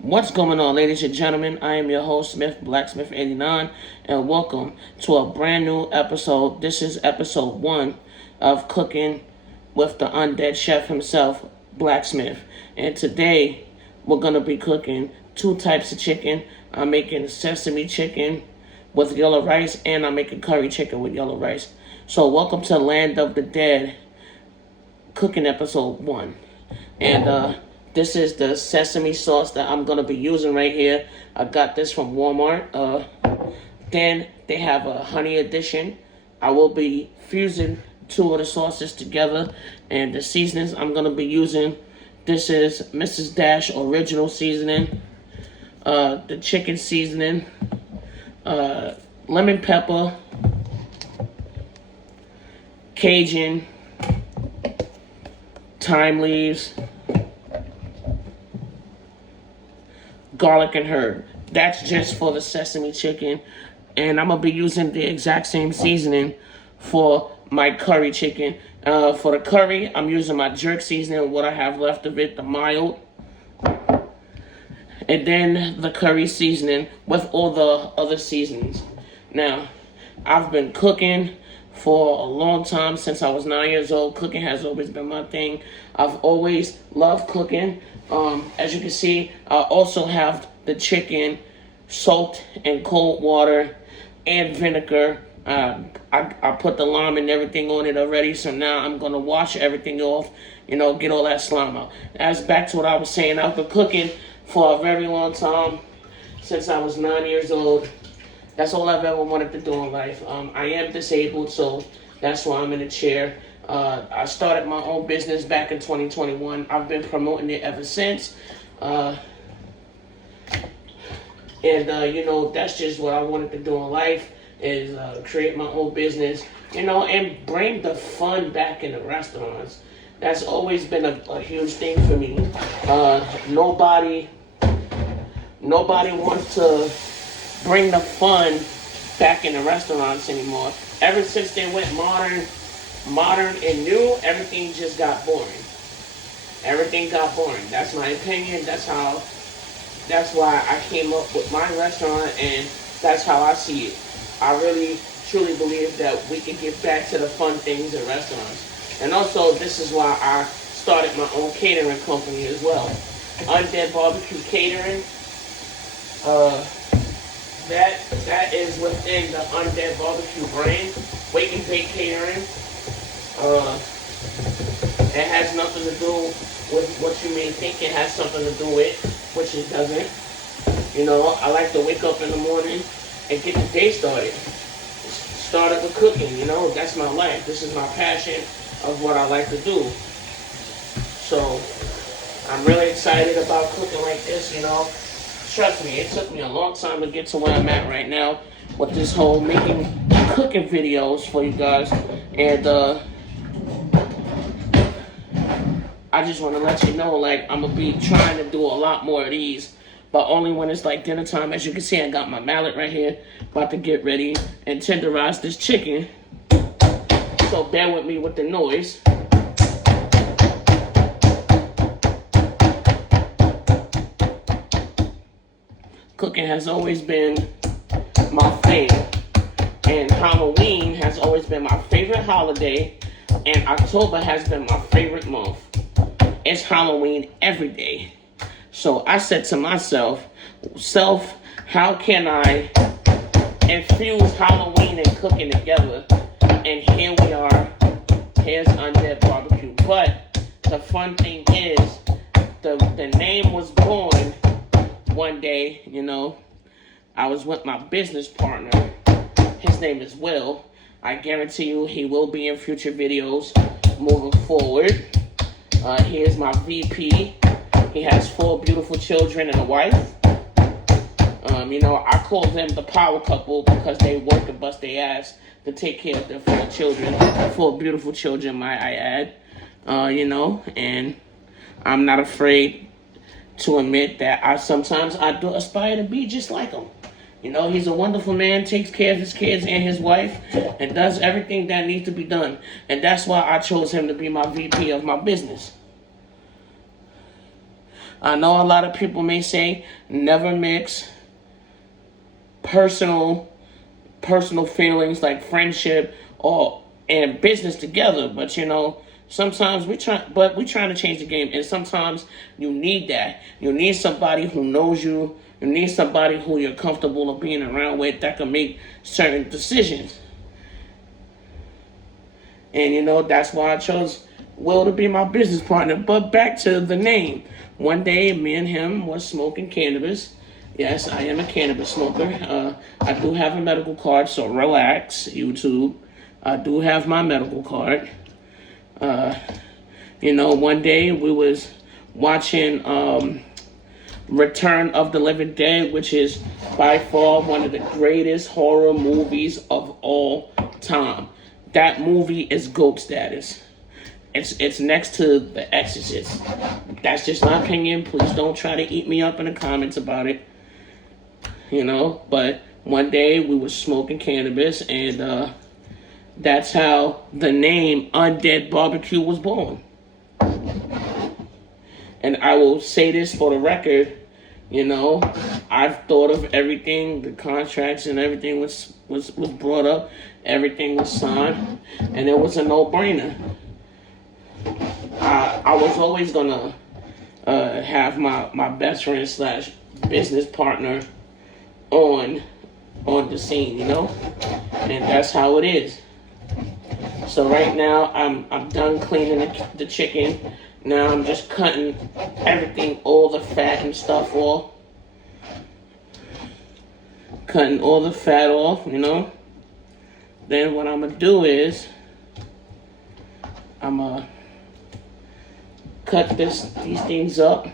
What's going on, ladies and gentlemen? I am your host, Blacksmith89, and welcome to a brand new episode. This is episode 1 of Cooking with the Undead Chef himself, Blacksmith. And today, we're going to be cooking 2 types of chicken. I'm making sesame chicken with yellow rice, and I'm making curry chicken with yellow rice. So, welcome to Land of the Dead, cooking episode 1. And, this is the sesame sauce that I'm going to be using right here. I got this from Walmart. Then they have a honey edition. I will be fusing 2 of the sauces together. And the seasonings I'm going to be using, this is Mrs. Dash Original Seasoning. The chicken seasoning. Lemon pepper. Cajun. Thyme leaves. Garlic and herb. That's just for the sesame chicken. And I'm going to be using the exact same seasoning for my curry chicken. For the curry, I'm using my jerk seasoning, what I have left of it, the mild. And then the curry seasoning with all the other seasonings. Now, I've been cooking for a long time, since I was 9 years old. Cooking has always been my thing. I've always loved cooking. As you can see, I also have the chicken soaked in cold water and vinegar. I put the lime and everything on it already, so now I'm going to wash everything off, get all that slime out. As back to what I was saying, I've been cooking for a very long time, since I was 9 years old. That's all I've ever wanted to do in life. I am disabled, so that's why I'm in a chair. I started my own business back in 2021. I've been promoting it ever since. And that's just what I wanted to do in life, is create my own business, and bring the fun back in the restaurants. That's always been a huge thing for me. Nobody wants to bring the fun back in the restaurants anymore. Ever since they went modern and new, everything just got boring. Everything got boring. That's my opinion. That's why I came up with my restaurant, and that's how I see it. I really, truly believe that we can get back to the fun things in restaurants. And also, this is why I started my own catering company as well. Undead Barbecue Catering. That is within the Undead Barbecue brand. Wake and Bake Catering. It has nothing to do with what you may think it has something to do with, which it doesn't. I like to wake up in the morning and get the day started. Started with cooking, that's my life. This is my passion of what I like to do. So, I'm really excited about cooking like this, Trust me, it took me a long time to get to where I'm at right now with this whole cooking videos for you guys. And, I just want to let you know, I'm going to be trying to do a lot more of these, but only when it's dinner time. As you can see, I got my mallet right here, about to get ready and tenderize this chicken. So bear with me with the noise. Cooking has always been my thing, and Halloween has always been my favorite holiday, and October has been my favorite month. It's Halloween every day. So I said to myself, how can I infuse Halloween and cooking together? And here we are. Here's Undead Barbecue. But the fun thing is, the name was born one day, I was with my business partner. His name is Will. I guarantee you he will be in future videos moving forward. He is my VP. He has 4 beautiful children and a wife. I call them the power couple because they work and bust their ass to take care of their 4 children. 4 beautiful children, might I add. And I'm not afraid to admit that sometimes I do aspire to be just like him. He's a wonderful man, takes care of his kids and his wife, and does everything that needs to be done. And that's why I chose him to be my VP of my business. I know a lot of people may say never mix personal feelings like friendship or and business together, but sometimes we trying to change the game, and sometimes you need that. You need somebody who knows you. You need somebody who you're comfortable of being around with that can make certain decisions. And that's why I chose Will to be my business partner. But back to the name. One day, me and him was smoking cannabis. Yes, I am a cannabis smoker. I do have a medical card, so relax, YouTube. I do have my medical card. One day we was watching Return of the Living Dead, which is by far one of the greatest horror movies of all time. That movie is GOAT status. It's next to The Exorcist. That's just my opinion. Please don't try to eat me up in the comments about it. But one day we were smoking cannabis, and that's how the name Undead Barbecue was born. And I will say this for the record, I've thought of everything, the contracts and everything was brought up, everything was signed, and it was a no-brainer. I was always gonna have my best friend / business partner on the scene, and that's how it is. So right now I'm done cleaning the chicken. Now I'm just cutting everything, all the fat and stuff off. Cutting all the fat off, Then what I'm gonna do is I'm gonna cut these things up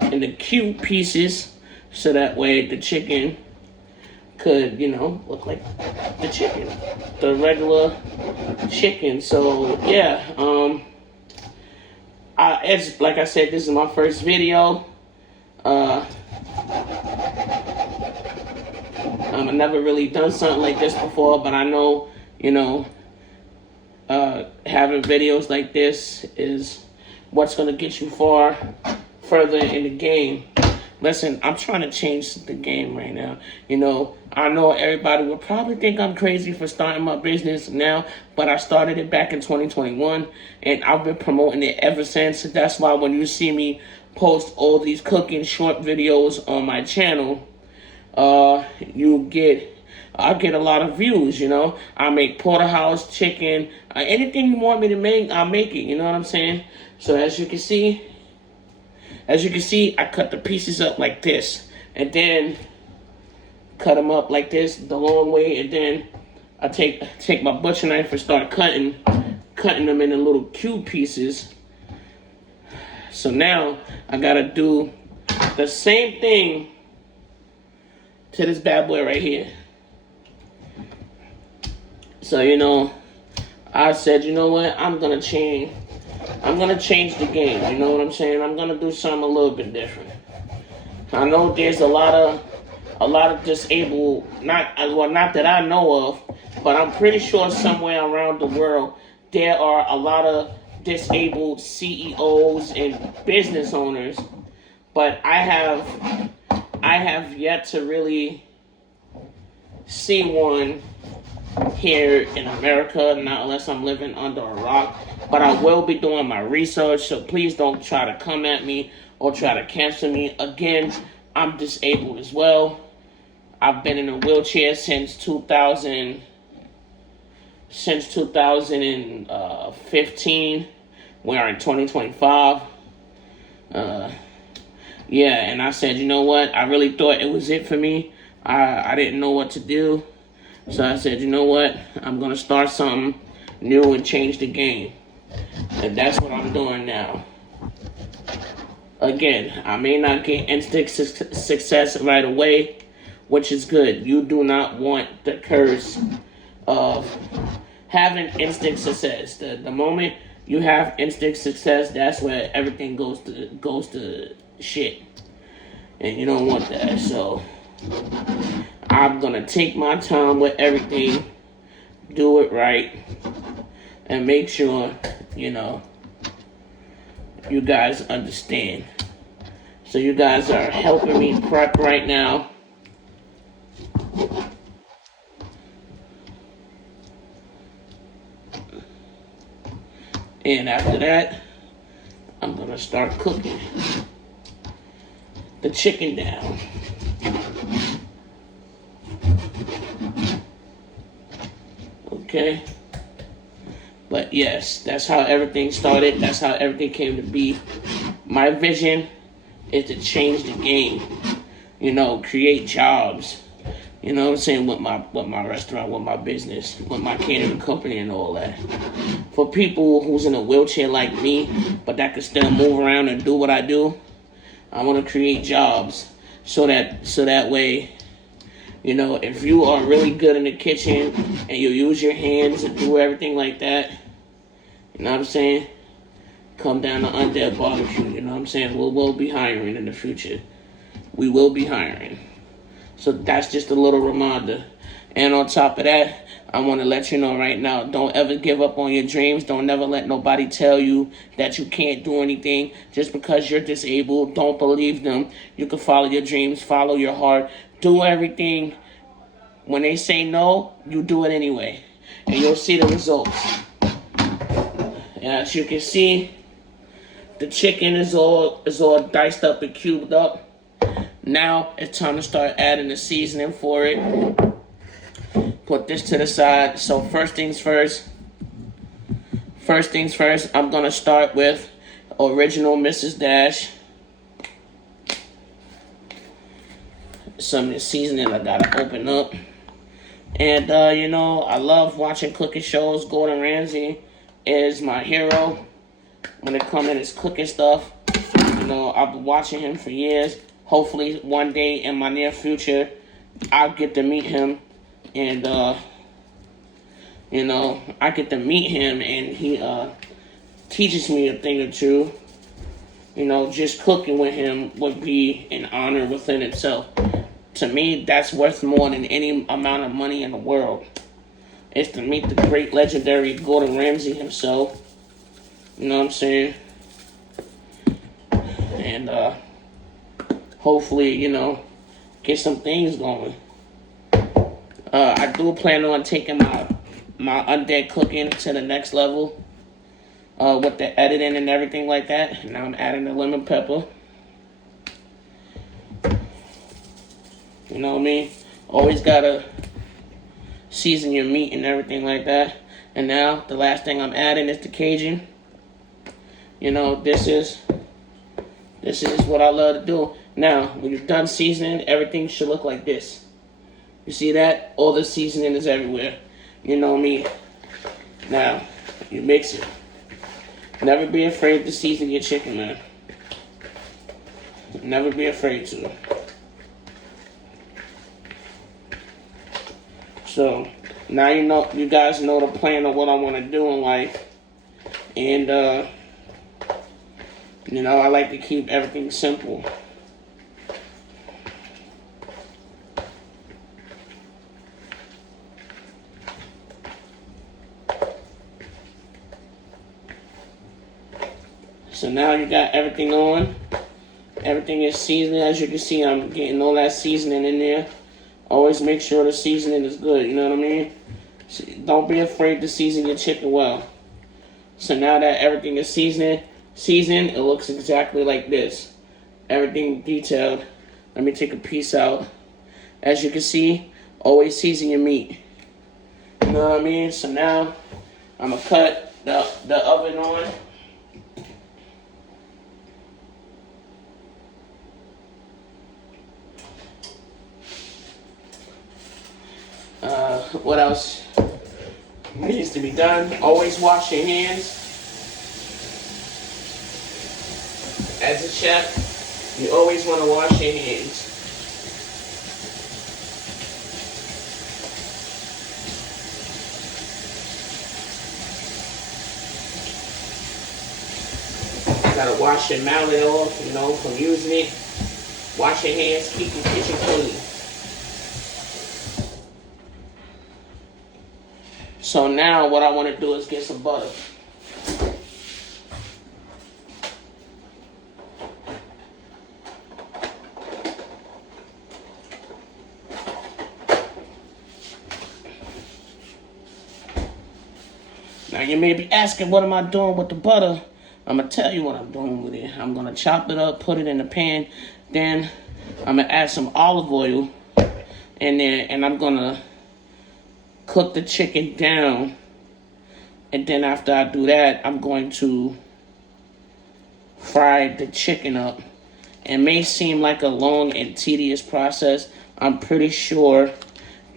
into cute pieces so that way the chicken could, look like the chicken, the regular chicken. So yeah, it's like I said, this is my first video. I've never really done something like this before, but I know, having videos like this is what's going to get you further in the game. Listen, I'm trying to change the game right now. I know everybody will probably think I'm crazy for starting my business now, but I started it back in 2021, and I've been promoting it ever since. That's why when you see me post all these cooking short videos on my channel, I get a lot of views, I make porterhouse, chicken, anything you want me to make, I'll make it, you know what I'm saying? So as you can see, I cut the pieces up like this, and then cut them up like this, the long way, and then I take my butcher knife and start cutting them into little cube pieces. So now I gotta do the same thing to this bad boy right here. So I said, you know what, I'm gonna change the game, you know what I'm saying? I'm gonna do something a little bit different. I know there's a lot of disabled, not that I know of, but I'm pretty sure somewhere around the world there are a lot of disabled CEOs and business owners, but I have yet to really see one here in America, not unless I'm living under a rock. But I will be doing my research, so please don't try to come at me or try to cancel me. Again, I'm disabled as well. I've been in a wheelchair since 2015. We're in 2025. Yeah, and I said, you know what? I really thought it was it for me. I didn't know what to do. So I said, you know what? I'm going to start something new and change the game. And that's what I'm doing now. Again, I may not get instant success right away, which is good. You do not want the curse of having instant success. The moment you have instant success, that's where everything goes to shit. And you don't want that. So I'm going to take my time with everything, do it right, and make sure, you guys understand. So you guys are helping me prep right now. And after that, I'm going to start cooking the chicken down. Okay? But yes, that's how everything started. That's how everything came to be. My vision is to change the game. You know, create jobs. You know what I'm saying? With my restaurant, with my business, with my catering company and all that. For people who's in a wheelchair like me, but that can still move around and do what I do, I want to create jobs so that way, you know, if you are really good in the kitchen and you use your hands and do everything like that, you know what I'm saying? Come down to Undead Barbecue, you know what I'm saying? We'll be hiring in the future. We will be hiring. So that's just a little reminder. And on top of that, I want to let you know right now, don't ever give up on your dreams. Don't never let nobody tell you that you can't do anything just because you're disabled. Don't believe them. You can follow your dreams, follow your heart, do everything. When they say no, you do it anyway. And you'll see the results. And as you can see, the chicken is all diced up and cubed up. Now it's time to start adding the seasoning for it. Put this to the side. So first things first, I'm going to start with original Mrs. Dash. Some seasoning I got to open up. And, you know, I love watching cooking shows. Gordon Ramsay is my hero when it comes to his cooking stuff. You know, I've been watching him for years. Hopefully one day in my near future, I'll get to meet him. And, you know, I get to meet him and he teaches me a thing or two. You know, just cooking with him would be an honor within itself. To me, that's worth more than any amount of money in the world. Is to meet the great legendary Gordon Ramsay himself. You know what I'm saying? And hopefully, you know, get some things going. I do plan on taking my Undead cooking to the next level. With the editing and everything like that. Now I'm adding the lemon pepper. You know what I mean? Always gotta season your meat and everything like that. And now the last thing I'm adding is the Cajun. You know, this is what I love to do. Now, when you're done seasoning, everything should look like this. You see that? All the seasoning is everywhere. You know me. Now, you mix it. Never be afraid to season your chicken, man. Never be afraid to. So, now you guys know the plan of what I want to do in life. And, you know, I like to keep everything simple. So now you got everything on. Everything is seasoned. As you can see, I'm getting all that seasoning in there. Always make sure the seasoning is good, you know what I mean? Don't be afraid to season your chicken well. So now that everything is seasoned, it looks exactly like this. Everything detailed. Let me take a piece out. As you can see, always season your meat. You know what I mean? So now, I'm going to cut the oven on. What else needs to be done? Always wash your hands. As a chef, you always want to wash your hands. Gotta wash your mallet off, you know, from using it. Wash your hands, keep your kitchen clean. So now what I want to do is get some butter. Now you may be asking, what am I doing with the butter? I'm going to tell you what I'm doing with it. I'm going to chop it up, put it in the pan. Then I'm going to add some olive oil in there, and I'm going to cook the chicken down. And then after I do that, I'm going to fry the chicken up. It may seem like a long and tedious process. I'm pretty sure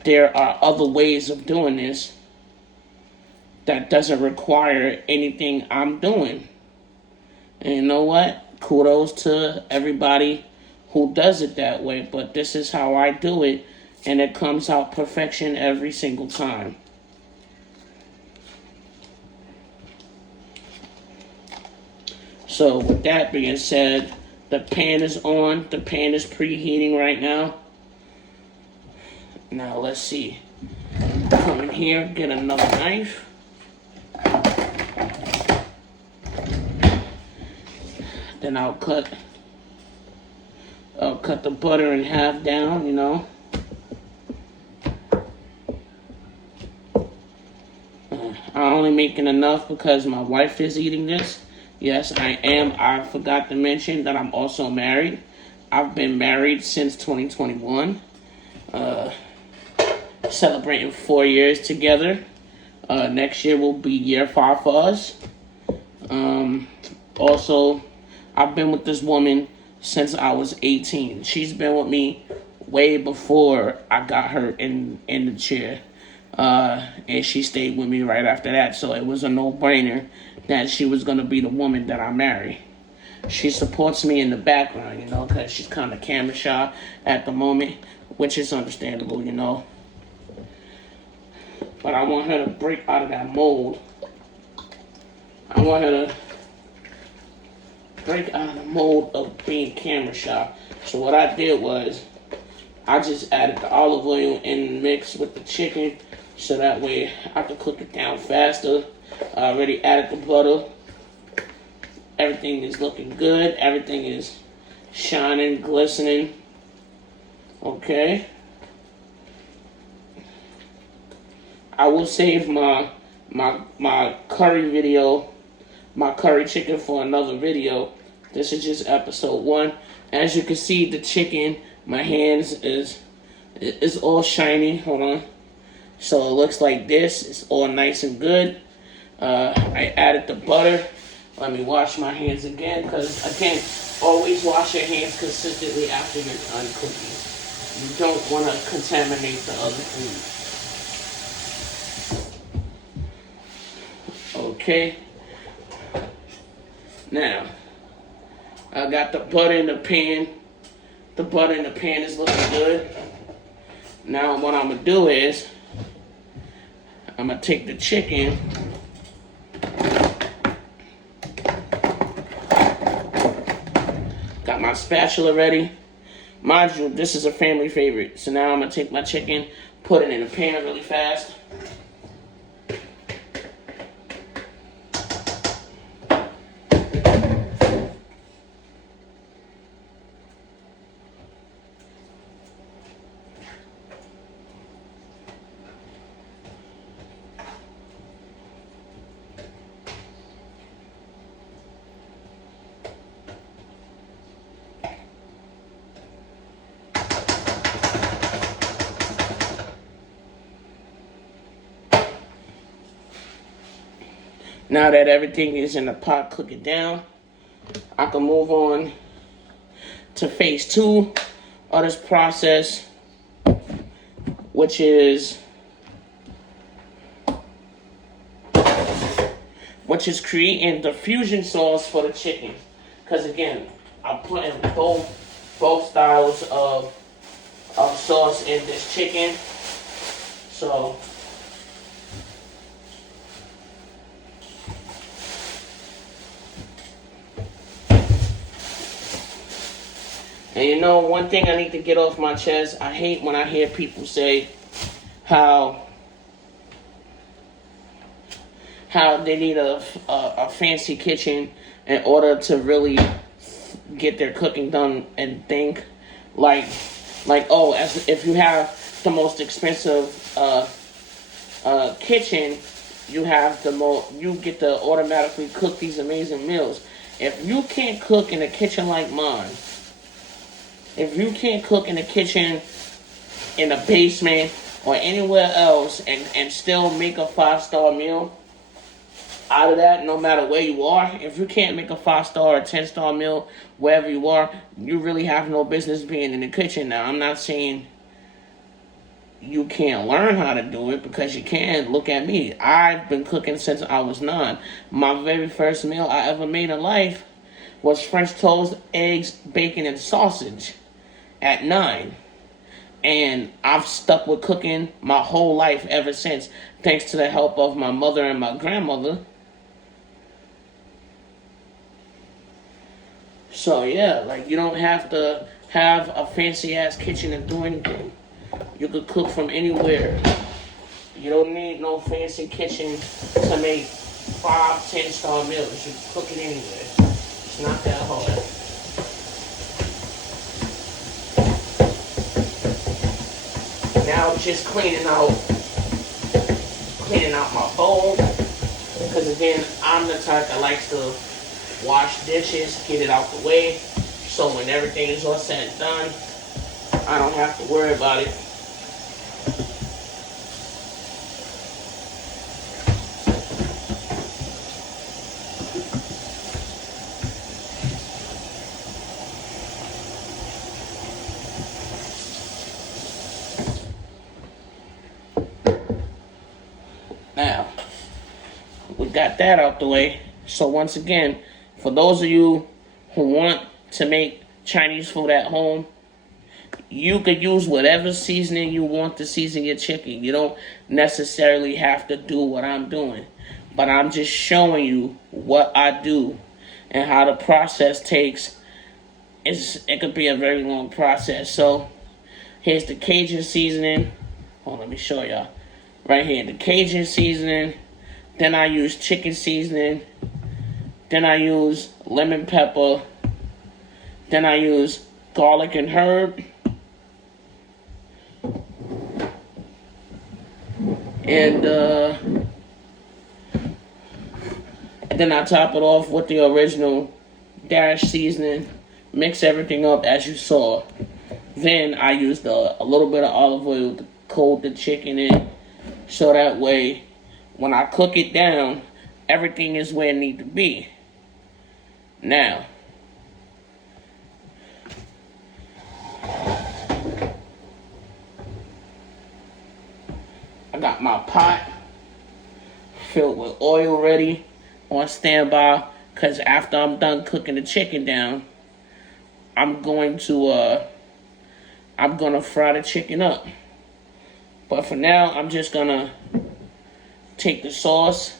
there are other ways of doing this that doesn't require anything I'm doing. And you know what? Kudos to everybody who does it that way. But this is how I do it. And it comes out perfection every single time. So with that being said, the pan is on. The pan is preheating right now. Now let's see. Come in here, get another knife. Then I'll cut the butter in half down, you know. I'm only making enough because my wife is eating this. Yes, I am. I forgot to mention that I'm also married. I've been married since 2021. Celebrating 4 years together. Next year will be year 5 for us. Also, I've been with this woman since I was 18. She's been with me way before I got her in the chair. And she stayed with me right after that. So it was a no-brainer that she was going to be the woman that I marry. She supports me in the background, you know, because she's kind of camera shy at the moment, which is understandable, you know. But I want her to break out of that mold. I want her to break out of the mold of being camera shy. So what I did was, I just added the olive oil and mixed with the chicken, so that way I could cook it down faster. I already added the butter. Everything is looking good. Everything is shining, glistening. Okay. I will save my curry video, my curry chicken for another video. This is just episode 1. As you can see, the chicken, my hands is all shiny. Hold on. So it looks like this. It's all nice and good. I added the butter. Let me wash my hands again, because I can't always wash your hands consistently after you're done cooking. You don't want to contaminate the other food. Okay. Now, I got the butter in the pan. The butter in the pan is looking good. Now what I'm going to do is, I'm going to take the chicken, got my spatula ready. Mind you, this is a family favorite. So now I'm going to take my chicken, put it in the pan really fast. Now that everything is in the pot cooking down, I can move on to phase 2 of this process, which is creating the fusion sauce for the chicken. Because again, I'm putting both styles of sauce in this chicken. So and you know, one thing I need to get off my chest, I hate when I hear people say how they need a fancy kitchen in order to really get their cooking done, and think like oh, as if you have the most expensive kitchen, you get to automatically cook these amazing meals. If you can't cook in a kitchen like mine, if you can't cook in the kitchen, in the basement, or anywhere else and still make a 5-star meal out of that, no matter where you are, if you can't make a 5-star or 10-star meal wherever you are, you really have no business being in the kitchen. Now, I'm not saying you can't learn how to do it, because you can. Look at me. I've been cooking since I was 9. My very first meal I ever made in life was French toast, eggs, bacon, and sausage at 9. And I've stuck with cooking my whole life ever since, thanks to the help of my mother and my grandmother. So yeah, like, you don't have to have a fancy ass kitchen and do anything. You could cook from anywhere. You don't need no fancy kitchen to make 5-10-star meals. You can cook it anywhere. It's not that hard. Now just cleaning out my bowl, because again, I'm the type that likes to wash dishes, get it out the way, so when everything is all said and done, I don't have to worry about it. Now, we got that out the way. So once again, for those of you who want to make Chinese food at home, you could use whatever seasoning you want to season your chicken. You don't necessarily have to do what I'm doing. But I'm just showing you what I do and how the process takes. It could be a very long process. So here's the Cajun seasoning. Let me show y'all. Right here, the Cajun seasoning. Then I use chicken seasoning. Then I use lemon pepper. Then I use garlic and herb. And then I top it off with the original dash seasoning. Mix everything up as you saw. Then I used a little bit of olive oil to coat the chicken in, so that way when I cook it down, everything is where it needs to be. Now, I got my pot filled with oil ready on standby, because after I'm done cooking the chicken down, I'm gonna fry the chicken up. But for now, I'm just gonna take the sauce,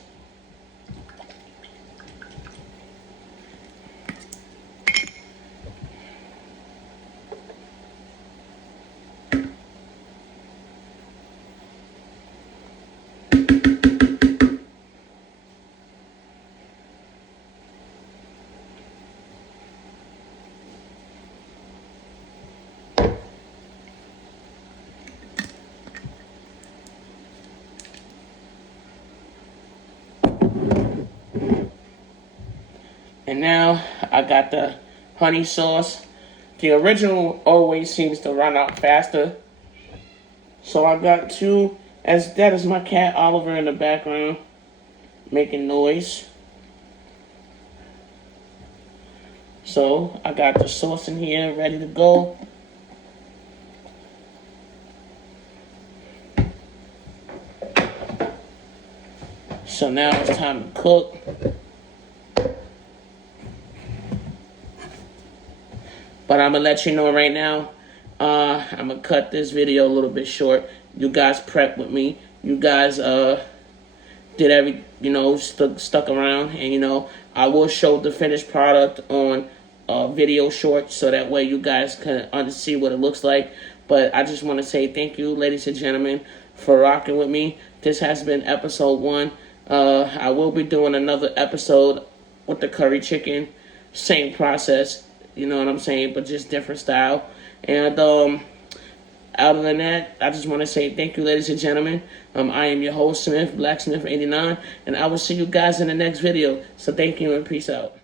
and now I got the honey sauce. The original always seems to run out faster, so I got two. That is my cat Oliver in the background making noise. So I got the sauce in here ready to go. So now it's time to cook. But I'm going to let you know right now, I'm going to cut this video a little bit short. You guys prepped with me. You guys did stuck around. And, I will show the finished product on video short, so that way you guys can see what it looks like. But I just want to say thank you, ladies and gentlemen, for rocking with me. This has been episode 1. I will be doing another episode with the curry chicken. Same process. You know what I'm saying? But just different style. And Other than that, I just want to say thank you, ladies and gentlemen. I am your host, Smith, Blacksmith 89, and I will see you guys in the next video. So thank you and peace out.